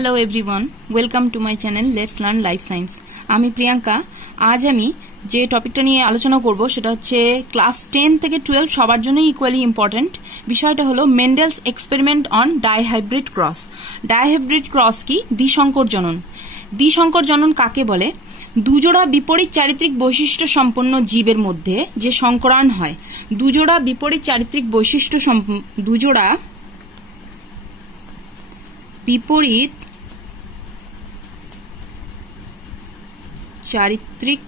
Hello everyone, welcome to my channel let's learn life science. আমি প্রিয়াঙ্কা। আজ আমি যে টপিকটা নিয়ে আলোচনা করব সেটা হচ্ছে ক্লাস 10 থেকে 12 সবার জন্য ইকুয়ালি ইম্পর্টেন্ট। বিষয়টা হলো মেন্ডেলস experiment on dihybrid cross. Dihybrid cross কি? দ্বিসংকর জনন। দ্বিসংকর জনন কাকে বলে? দুজোড়া বিপরীত চারিত্রিক বৈশিষ্ট্য সম্পন্ন জীবের মধ্যে যে সংকরায়ন হয়, দুজোড়া বিপরীত চারিত্রিক বৈশিষ্ট্য দুজোড়া বিপরীত চারিত্রিক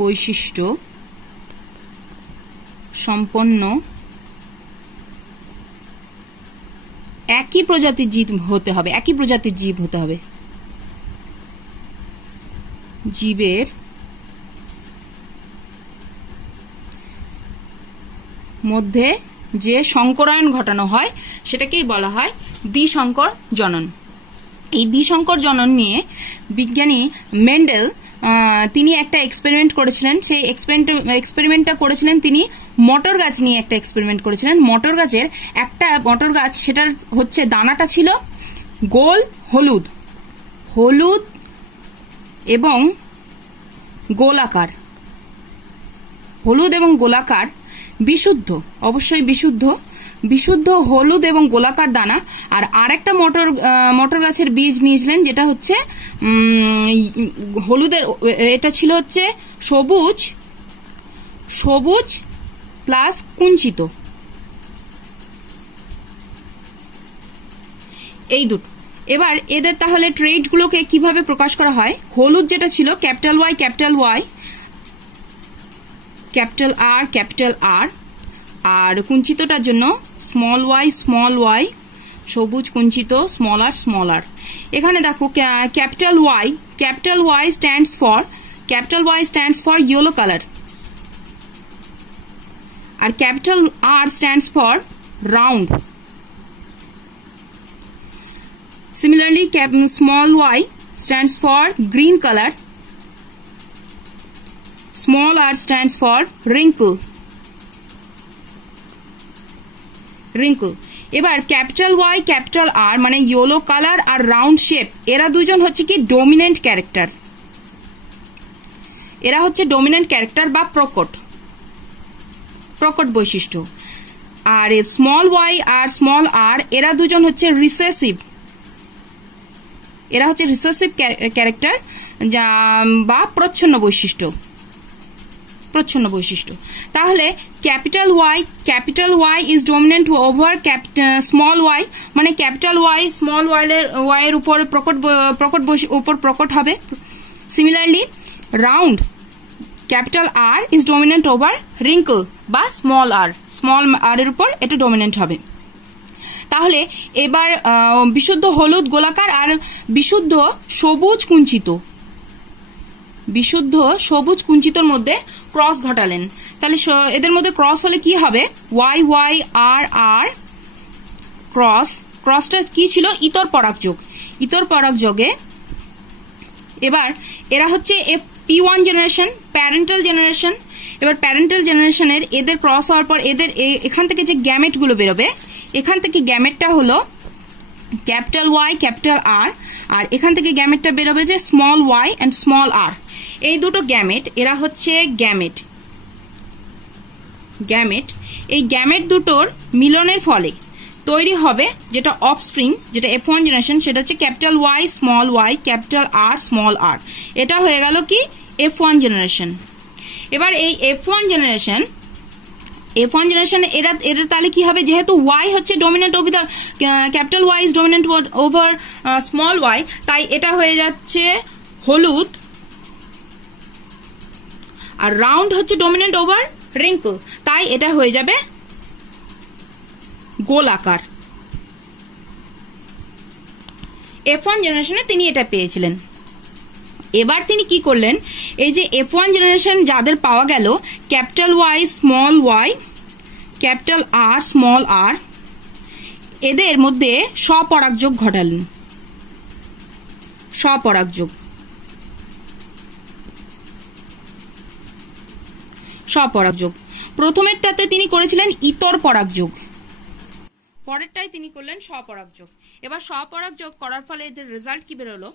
বৈশিষ্ট্য সম্পন্ন একই প্রজাতির জীব হতে হবে। একই প্রজাতির জীব হতে হবে। জীবের মধ্যে যে সংকরায়ন ঘটানো হয় সেটাকেই বলা হয় দ্বিসংকর জনন। এই দ্বিসংকর জনন নিয়ে বিজ্ঞানী মেন্ডেল তিনি একটা এক্সপেরিমেন্ট করেছিলেন। সেই এক্সপেরিমেন্টটা করেছিলেন তিনি মটর গাছ নিয়ে একটা এক্সপেরিমেন্ট করেছিলেন। মটর গাছের একটা মটর গাছ, সেটার হচ্ছে দানাটা ছিল গোল হলুদ, হলুদ এবং গোলাকার, হলুদ এবং গোলাকার, বিশুদ্ধ, অবশ্যই বিশুদ্ধ, বিশুদ্ধ হলুদ এবং গোলাকার দানা। আর আরেকটা মটর গাছের বীজ নিয়েছিলেন যেটা হচ্ছে হলুদের, এটা ছিল হচ্ছে সবুজ, সবুজ প্লাস কুঞ্চিত, এই দুটো। এবার এদের তাহলে ট্রেডগুলোকে কিভাবে প্রকাশ করা হয়? হলুদ যেটা ছিল capital Y, capital Y, capital R, capital R, আর কুঞ্চিতটার জন্য স্মল ওয়াই, স্মল ওয়াই, সবুজ কুঞ্চিত স্মল আর, স্মল আর। এখানে দেখো capital Y stands for yellow colour, আর capital R stands for round. Similarly, small y stands for green color, small r stands for wrinkle. এবার capital Y, capital আর মানে yellow colour আর round shape, এরা দুজন হচ্ছে কি dominant character. এরা হচ্ছে dominant character বা প্রকট বৈশিষ্ট্য। আর স্মল ওয়াই আর স্মল আর এরা দুজন হচ্ছে রিসেসিভ। এরা হচ্ছে রিসেসিভ ক্যারেক্টার বা প্রচ্ছন্ন বৈশিষ্ট্য। তাহলে capital Y is dominant over small Y, মানে ক্যাপিটাল ওয়াই স্মল ওয়াই এর উপর প্রকট হবে। Similarly round capital R is dominant over wrinkle বা স্মল আর এর উপর এটা ডমিনেন্ট হবে। তাহলে এবার বিশুদ্ধ হলুদ গোলাকার আর বিশুদ্ধ সবুজ কুঞ্চিতর মধ্যে ক্রস ঘটালেন। তাহলে এদের মধ্যে ক্রস হলে কি হবে? ওয়াই ওয়াই আর আর ক্রসটা কি ছিল? ইতর পরাগযোগে। এবার এরা হচ্ছে P1 জেনারেশন, প্যারেন্টাল জেনারেশন। এবার প্যারেন্টাল জেনারেশনের এদের ক্রস হওয়ার পর এদের এখান থেকে যে গ্যামেট গুলো বেরোবে, এখান থেকে গ্যামেটটা হলো ক্যাপিটাল ওয়াই, ক্যাপিটাল আর, আর এখান থেকে গ্যামেটটা বেরোবে যে small Y and small r. এই দুটো গ্যামেট, এরা হচ্ছে গ্যামেট। এই গ্যামেট দুটোর মিলনের ফলে তৈরি হবে যেটা অফস্প্রিং, যেটা F1 জেনারেশন, সেটা হচ্ছে capital Y, small Y, capital R, small r. এটা হয়ে গেল কি F1 জেনারেশন। এবার এই F1 জেনারেশন এদের তাহলে কি হবে? যেহেতু ওয়াই হচ্ছে dominant over capital Y is dominant over small Y, তাই এটা হয়ে যাচ্ছে হলুদ, আর রাউন্ড হচ্ছে ডমিনেন্ট ওভার রিঙ্কল, তাই এটা হয়ে যাবে গোলাকার। F1 জেনারেশনে তিনি এটা পেয়েছিলেন। এবার তিনি কি করলেন? এই যে F1 জেনারেশন যাদের পাওয়া গেল, capital Y, small Y, capital R, small r, এদের মধ্যে স্বপরাগযোগ ঘটালেন। স্বপরাগযোগ প্রথমেরটাতে তিনি করেছিলেন ইতর পরাগযোগ, পরেরটাই তিনি করলেন স্বপরাগযোগ। এবার স্বপরাগ যোগ করার ফলে এদের রেজাল্ট কি বেরোলো,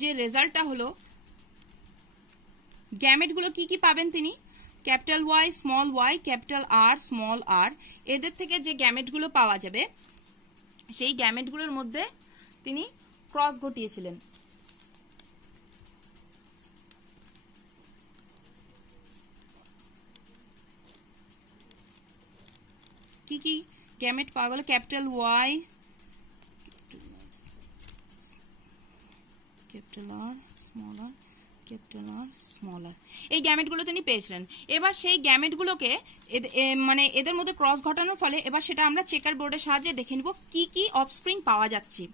যে রেজাল্টটা হলো গ্যামেট গুলো কি কি পাবেন তিনি, capital Y small Y capital R small r, এদের থেকে যে গ্যামেট গুলো পাওয়া যাবে সেই গ্যামেট গুলোর মধ্যে তিনি ক্রস ঘটিয়েছিলেন। কি কি গ্যামেট পাওয়া গেল, capital Y capital R small r capital R small r, এই গ্যামেটগুলো তিনি পেয়েছিলেন। এবার সেই গ্যামেটগুলোকে মানে এদের মধ্যে ক্রস ঘটানোর ফলে এবার সেটা আমরা চেকার বোর্ডের সাহায্যে দেখে নিব কি কি অফস্প্রিং পাওয়া যাচ্ছে।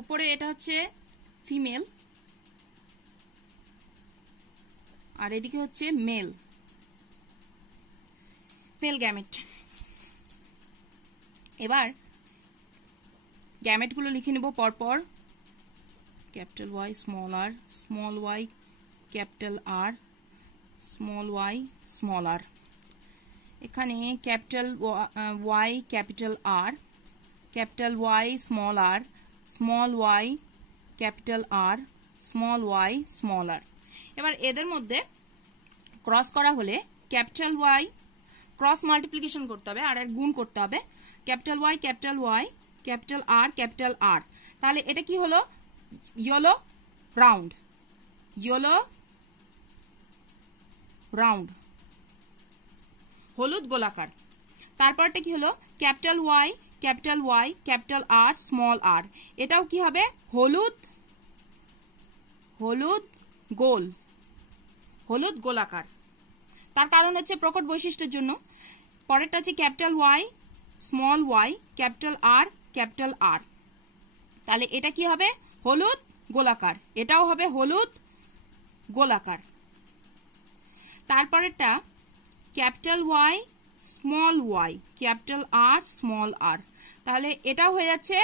উপরে এটা হচ্ছে ফিমেল আর এদিকে হচ্ছে মেল গ্যামেট। এবার গ্যামেটগুলো লিখে নেব পরপর, capital Y small Y capital R small y small আর, এখানে capital Y capital R capital Y small r small Y capital R small y small r. এবার এদের মধ্যে ক্রস করা হলে ক্যাপিটাল ওয়াই ক্রস মাল্টিপ্লিকেশন করতে হবে আর গুণ করতে হবে, ক্যাপিটাল ওয়াই ক্যাপিটাল আর, তাহলে এটা কি হলো, ইয়েলো রাউন্ড হলুদ গোলাকার। তারপরটা কি হলো, capital Y capital R small r, এটাও কি হবে, হলুদ গোলাকার। তার কারণ হচ্ছে প্রকট বৈশিষ্ট্যের জন্য। পরেরটা হচ্ছে capital Y small Y capital R, তাহলে এটা কি হবে, হলুদ গোলাকার, এটাও হবে হলুদ গোলাকার। তারপরেরটা capital Y small Y capital R small r, তাহলে এটাও হয়ে যাচ্ছে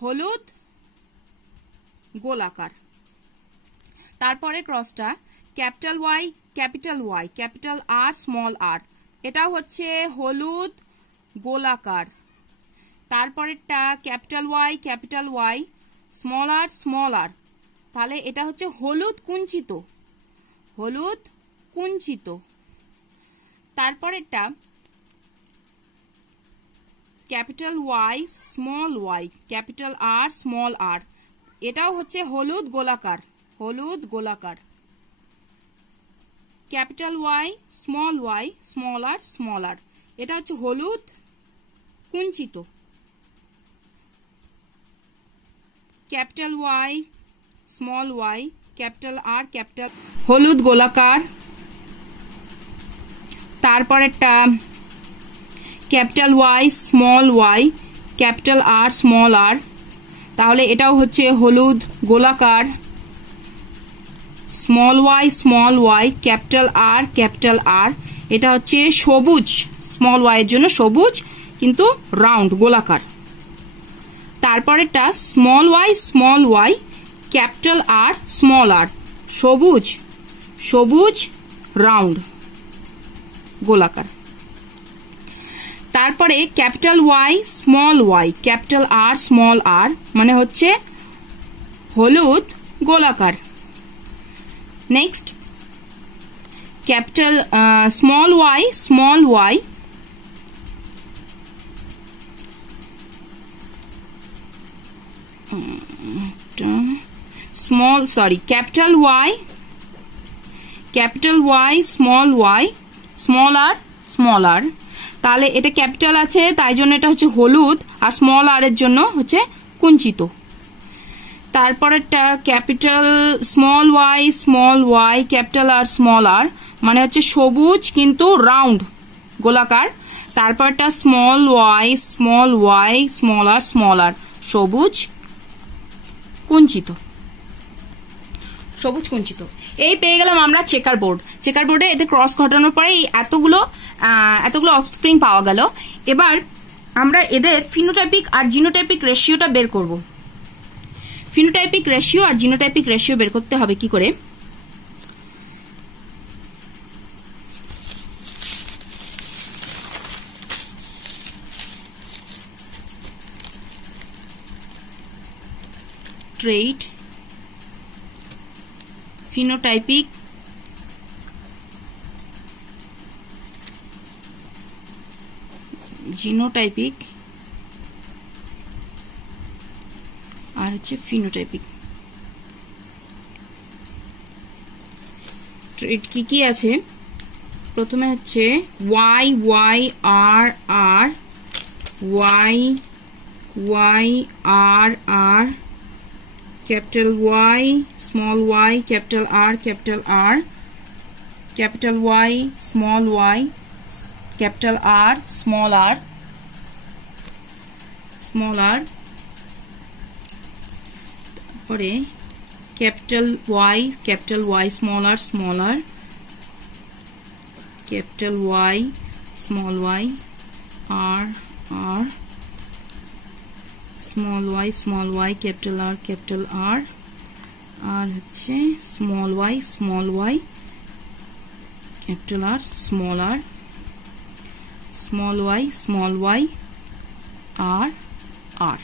হলুদ গোলাকার। তারপরে ক্রসটা capital Y capital R small r, এটাও হচ্ছে হলুদ গোলাকার। তারপরেরটা ক্যাপিটাল ওয়াই স্মল আর, তাহলে এটা হচ্ছে হলুদ কুঞ্চিত। তারপরেরটা capital Y small Y capital R small r, এটাও হচ্ছে হলুদ গোলাকার। ক্যাপিটাল ওয়াই স্মল আর, এটা হচ্ছে হলুদ কুঞ্চিত। Capital Y small Y capital R capital হলুদ গোলাকার। তারপরেরটা capital Y small Y capital R small r, তাহলে এটাও হচ্ছে হলুদ গোলাকার। স্মল ওয়াই ক্যাপিটাল আর, এটা হচ্ছে সবুজ, স্মল ওয়াই এর জন্য সবুজ কিন্তু রাউন্ড গোলাকার। তারপরেরটা small Y capital R small r, সবুজ রাউন্ড গোলাকার। তারপরে capital Y capital R small r, মানে হচ্ছে হলুদ গোলাকার। Next capital small y small capital Y small r, তাহলে এটা ক্যাপিটাল আছে তাই জন্য এটা হচ্ছে হলুদ, আর স্মল আর এর জন্য হচ্ছে কুঞ্চিত। তারপরেরটা capital small Y capital R small r, মানে হচ্ছে সবুজ কিন্তু রাউন্ড গোলাকার। তারপরটা স্মল ওয়াই স্মল আর সবুজ কুঞ্চিত। এই পেয়ে গেলাম আমরা চেকার বোর্ডে এতে ক্রস ঘটানোর পরে এতগুলো অফস্প্রিং পাওয়া গেল। এবার আমরা এদের ফিনোটাইপিক আর জিনোটাইপিক রেশিওটা বের করব। ফিনোটাইপিক রেশিও আর জিনোটাইপিক রেশিও বের করতে হবে কি করে? ট্রেট, ফিনোটাইপিক, জিনোটাইপিক আর হচ্ছে ফিনোটাইপিক। ট্রেট কি কি আছে? প্রথমে হচ্ছে ওয়াই আর capital Y, small y, capital R, capital Y, small y, capital R, small r, তারপরে capital Y, small r, capital Y, small y, R, small y, capital R, আর হচ্ছে small y, capital R, small y, R.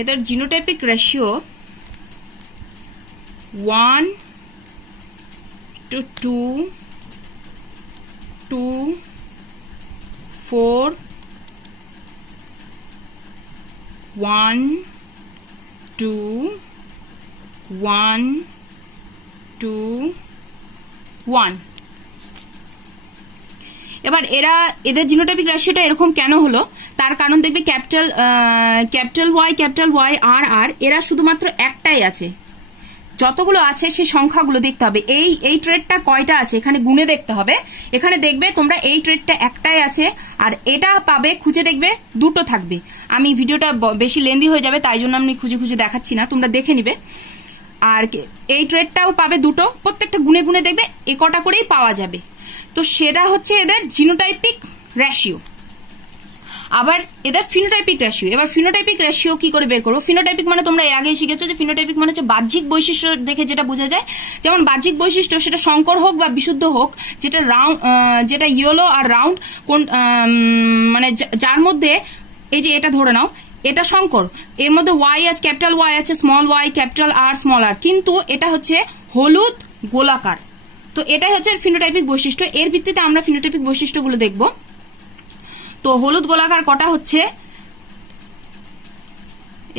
এদের genotypic ratio 1:2:4 1:1:1। এবার এদের genotypic রেশিওটা এরকম কেন হলো তার কারণ দেখবে ক্যাপিটাল ওয়াই আর এরা শুধুমাত্র একটাই আছে, যতগুলো আছে সেই সংখ্যাগুলো দেখতে হবে। এই ট্রেডটা কয়টা আছে এখানে গুণে দেখতে হবে। এখানে দেখবে তোমরা এই ট্রেডটা একটাই আছে, আর এটা পাবে খুঁজে দেখবে দুটো থাকবে। আমি ভিডিওটা বেশি লেন্দি হয়ে যাবে তাই জন্য আমি খুঁজে দেখাচ্ছি না, তোমরা দেখে নিবে। আর এই ট্রেডটাও পাবে দুটো, প্রত্যেকটা গুণে গুণে দেখবে এ কটা করেই পাওয়া যাবে। তো সেটা হচ্ছে এদের জিনোটাইপিক রেশিও। আবার এদের ফিনোটাইপিক রেশিও। এবার ফিনোটাইপিক রেশিও কি করে বের করবো? ফিনোটাইপিক মানে তোমরা এর আগেই শিখেছো যে ফিনোটাইপিক মানে হচ্ছে বাহ্যিক বৈশিষ্ট্য দেখে যেটা বোঝা যায়। যেমন বাহ্যিক বৈশিষ্ট্য সেটা সংকর হোক বা বিশুদ্ধ হোক, যেটা ইয়েলো আর রাউন্ড, কোন মানে যার মধ্যে এই যে এটা ধরে নাও এটা সংকর, এর মধ্যে ওয়াই আছে, ক্যাপিটাল ওয়াই আছে, small Y, capital R, small r, কিন্তু এটা হচ্ছে হলুদ গোলাকার। তো এটাই হচ্ছে ফিনোটাইপিক বৈশিষ্ট্য। এর ভিত্তিতে আমরা ফিনোটাইপিক বৈশিষ্ট্যগুলো দেখব। তো হলুদ গোলাকার কটা হচ্ছে?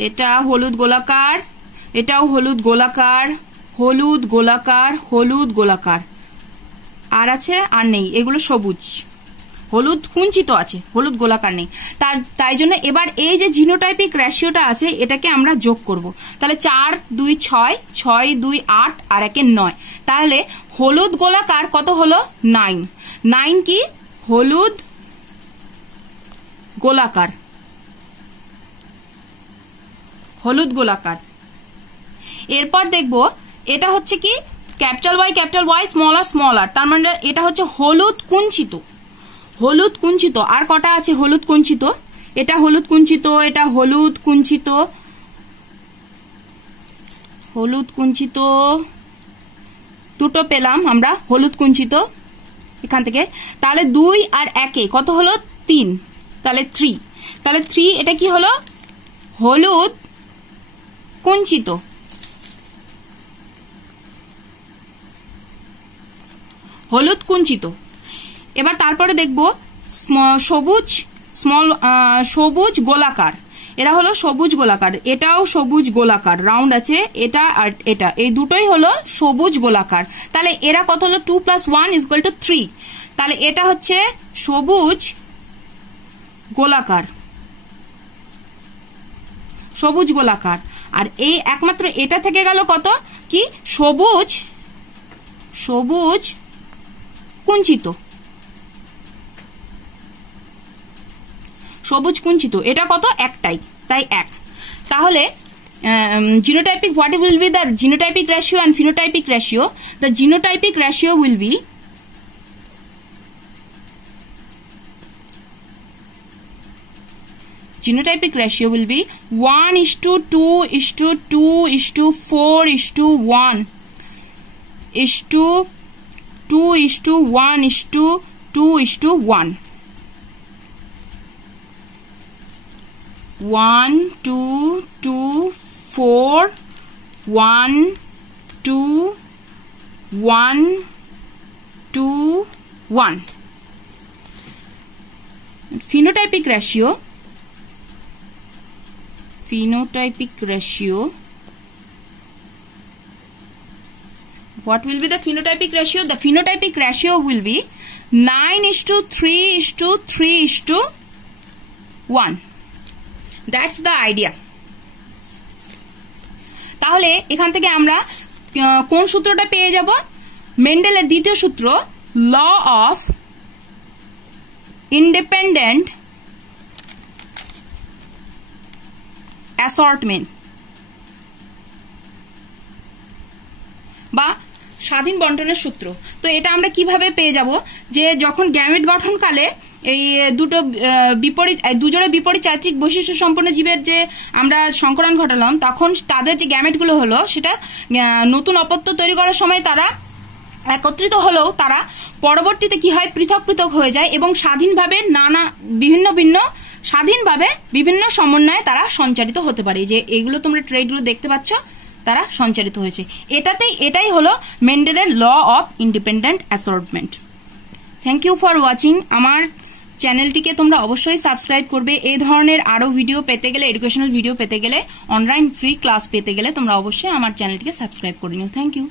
এটা হলুদ গোলাকার, এটাও হলুদ গোলাকার, আর আছে আর নেই, এগুলো সবুজ। হলুদ কুঞ্চিত আছে, হলুদ গোলাকার নেই। তাই জন্য এবার এই যে জিনোটাইপিক রেশিওটা আছে এটাকে আমরা যোগ করব। তাহলে 4 2 6, 6 2 8 আর 1 9। তাহলে হলুদ গোলাকার কত হলো? 9। 9 কি? হলুদ গোলাকার। এরপর দেখব এটা হচ্ছে কি ক্যাপিটাল ওয়াই স্মল আর, তার মানে এটা হচ্ছে হলুদ কুঞ্চিত। আর কটা আছে হলুদ কুঞ্চিত? এটা হলুদ কুঞ্চিত দুটো পেলাম আমরা হলুদ কুঞ্চিত এখান থেকে। তাহলে 2 আর 1 কত হলো? 3। তাহলে 3 এটা কি হলো? হলুদ কুঞ্চিত। এবার তারপরে দেখব সবুজ গোলাকার। এরা হলো সবুজ গোলাকার, এটাও সবুজ গোলাকার, রাউন্ড আছে, এটা আর এটা, এই দুটোই হলো সবুজ গোলাকার। তাহলে এরা কত হলো 2 + 1 = 3। তাহলে এটা হচ্ছে সবুজ গোলাকার, সবুজ গোলাকার। আর এই একমাত্র এটা থেকে গেল কত কি সবুজ, সবুজ কুঞ্চিত, সবুজ কুঞ্চিত, এটা কত একটাই, তাই 1। তাহলে genotypic, what will be the genotypic ratio and phenotypic ratio? The genotypic ratio will be genotypic ratio will be 1:2:2:4:1 2:1:2:1 1 2 2 4 1 2 1 2 1 phenotypic ratio, phenotypic ratio, what will be the phenotypic ratio? The phenotypic ratio will be 9:3:3:1. That's the idea. তাহলে এখান থেকে আমরা কোন সূত্রটা পেয়ে যাব? মেন্ডেলের দ্বিতীয় সূত্র, ল অফ ইন্ডিপেন্ডেন্ট অ্যাসর্টমেন্ট বা স্বাধীন বন্টনের সূত্র। তো এটা আমরা কিভাবে পেয়ে যাব? যে যখন গ্যামেট গঠনকালে এই দুজোড়ে বিপরীত চারিত্রিক বৈশিষ্ট্য সম্পন্ন জীবের যে আমরা সংকরণ ঘটালাম, তখন তাদের যে গ্যামেটগুলো হলো সেটা নতুন অপত্য তৈরি করার সময় তারা একত্রিত হলেও তারা পরবর্তীতে কি হয়, পৃথক পৃথক হয়ে যায় এবং স্বাধীনভাবে স্বাধীনভাবে বিভিন্ন সমন্বয়ে তারা সঞ্চারিত হতে পারে। যে এগুলো তোমরা ট্রেডগুলো দেখতে পাচ্ছ, তারা সঞ্চারিত হয়েছে। এটাই হলো মেন্ডেলের law of independent assortment. Thank you for watching. আমার চ্যানেলটিকে তোমরা অবশ্যই সাবস্ক্রাইব করবে। এই ধরনের আরো ভিডিও পেতে গেলে, এডুকেশনাল ভিডিও পেতে গেলে, অনলাইন ফ্রি ক্লাস পেতে গেলে তোমরা অবশ্যই আমার চ্যানেলটিকে সাবস্ক্রাইব করে নিও। Thank you.